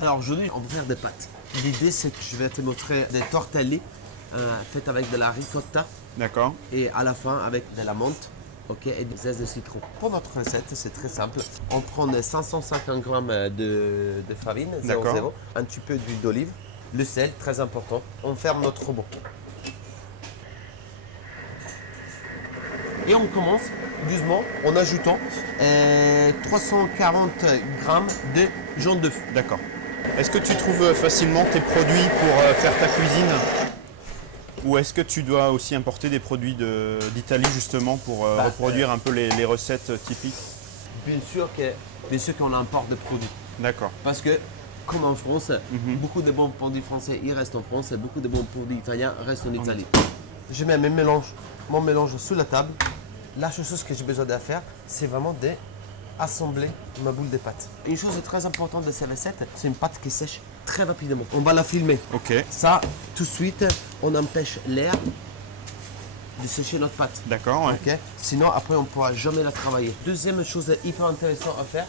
Alors aujourd'hui, on va faire des pâtes. L'idée, c'est que je vais te montrer des tortelli faites avec de la ricotta D'accord. et à la fin avec de la menthe. Ok, et des zestes de citron. Pour notre recette, c'est très simple. On prend 550 g de farine, 0,0, un petit peu d'huile d'olive, le sel, très important. On ferme notre robot. Et on commence doucement en ajoutant 340 g de jaune d'œuf. D'accord. Est-ce que tu trouves facilement tes produits pour faire ta cuisine? Ou est-ce que tu dois aussi importer des produits d'Italie justement pour reproduire un peu les recettes typiques? Bien sûr qu'on importe des produits. D'accord. Parce que, comme en France, beaucoup de bons produits français ils restent en France et beaucoup de bons produits italiens restent en Italie. Je mets mon mélange sous la table. La seule chose que j'ai besoin de faire, c'est vraiment d'assembler ma boule de pâte. Une chose très importante de cette recette, c'est une pâte qui sèche très rapidement. On va la filmer. Ok. Ça, tout de suite, on empêche l'air de sécher notre pâte. D'accord, ouais. Okay. Sinon, après, on ne pourra jamais la travailler. Deuxième chose hyper intéressante à faire,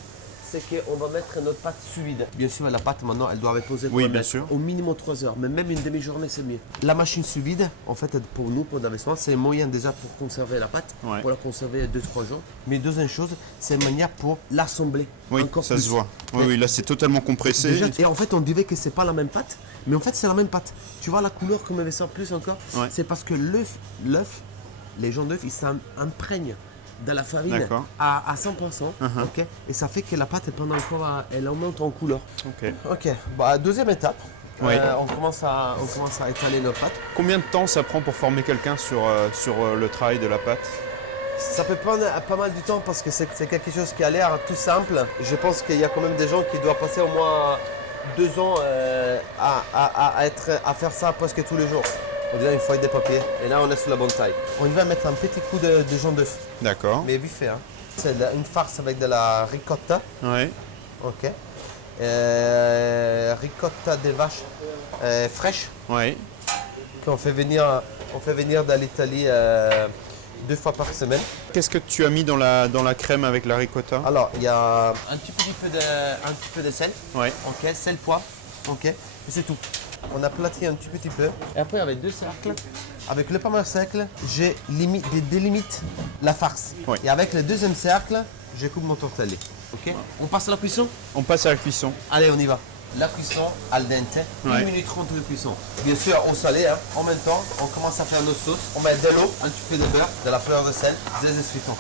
c'est qu'on va mettre notre pâte sous vide. Bien sûr, la pâte, maintenant, elle doit reposer bien sûr. au minimum 3 heures, mais même une demi-journée, c'est mieux. La machine sous vide, en fait, pour nous, pour l'investissement, c'est un moyen déjà pour conserver la pâte, pour la conserver 2-3 jours. Mais deuxième chose, c'est une manière pour l'assembler. Oui, encore ça plus. se voit. Oui, là, c'est totalement compressé. Déjà, et en fait, on dirait que c'est pas la même pâte, mais en fait, c'est la même pâte. Tu vois la couleur comme elle sort plus encore, c'est parce que l'œuf, les jaunes d'œuf, ils s'imprègnent de la farine à 100%, ok, et ça fait que la pâte elle augmente en couleur. Ok. Bah, deuxième étape, on commence à étaler nos pâtes. Combien de temps ça prend pour former quelqu'un sur le travail de la pâte? Ça peut prendre pas mal du temps parce que c'est quelque chose qui a l'air tout simple. Je pense qu'il y a quand même des gens qui doivent passer au moins 2 ans à faire ça presque tous les jours. On dirait une feuille de papier. Et là, on est sur la bonne taille. On va mettre un petit coup de jaune d'œuf. D'accord. Mais vite fait. Hein. C'est une farce avec de la ricotta. Oui. Ok. Ricotta des vaches fraîches. Oui. Qu'on fait venir de l'Italie 2 fois par semaine. Qu'est-ce que tu as mis dans la crème avec la ricotta? Alors, il y a un petit peu de sel. Oui. Ok. Sel, poivre. Ok. Et c'est tout. On aplatit un petit peu. Et après, avec 2 cercles, avec le premier cercle, je délimite la farce. Oui. Et avec le deuxième cercle, je coupe mon tortelli. Ok. On passe à la cuisson? On passe à la cuisson. Allez, on y va. La cuisson al dente, 1 minute 30 de cuisson. Bien sûr, au salé, hein. En même temps, on commence à faire nos sauces. On met de l'eau, un petit peu de beurre, de la fleur de sel, des citron.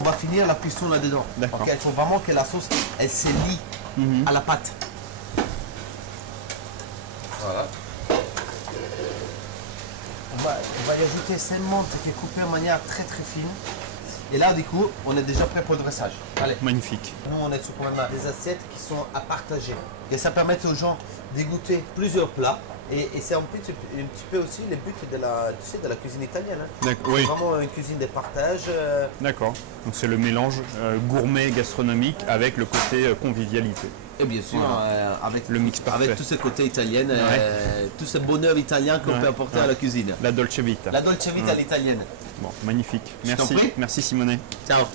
On va finir la cuisson là-dedans. Okay. Il faut vraiment que la sauce, elle se lie à la pâte. Voilà. On va y ajouter cette menthe qui est coupée de manière très très fine. Et là, du coup, on est déjà prêt pour le dressage. Allez. Magnifique. Nous, on est sur quand même des assiettes qui sont à partager. Et ça permet aux gens de goûter plusieurs plats. Et c'est un petit peu aussi le but de la cuisine italienne. Hein. Oui. Vraiment une cuisine de partage. D'accord. Donc c'est le mélange gourmet gastronomique avec le côté convivialité. Et bien sûr, avec le mix parfait. Avec tous ces côtés italiens, tout ce bonheur italien qu'on peut apporter à la cuisine. La dolce vita. La dolce vita à l'italienne. Bon, magnifique. Merci. Merci Simone. Ciao.